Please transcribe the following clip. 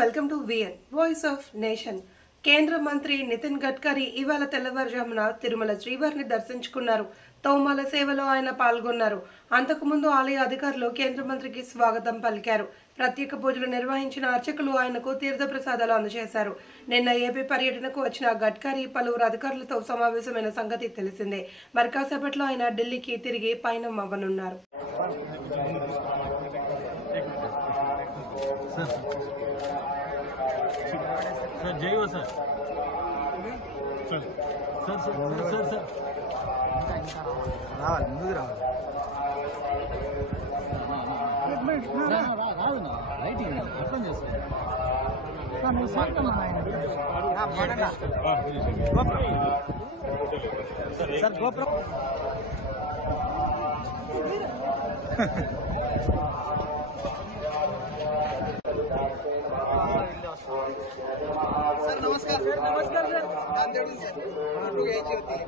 Welcome to VN voice of nation. కేంద్ర మంత్రి నితిన్ గడ్కరీ ఇవాళ తెల్లవారుజామున తిరుమల శ్రీవారిని దర్శించుకున్నారు. తోమాల సేవలో ఆయన పాల్గొన్నారు. అంతకుముందు ఆలయ అధికారులు కేంద్ర మంత్రికి స్వాగతం పలికారు. ప్రత్యేక పూజలు నిర్వహించిన అర్చకులు ఆయనకు తీర్థప్రసాదాలు అందజేశారు. నిన్న ఏపీ పర్యటనకు వచ్చిన గడ్కరీ పలువురు అధికారులతో సమావేశమైన సంగతి తెలిసిందే. మరి కాసేపట్లో ఆయన ఢిల్లీకి తిరిగి పయనం అవ్వనున్నారు. सर जय हो sir sir sir sir sir sir राవాలి ముందుకు రావాలి రాదు నా రైటింగ్ అర్థం చేసుకోండి సార్ గోప్రో सर नमस्कार सर नांदेड़ से फोटो घ्यायची होती.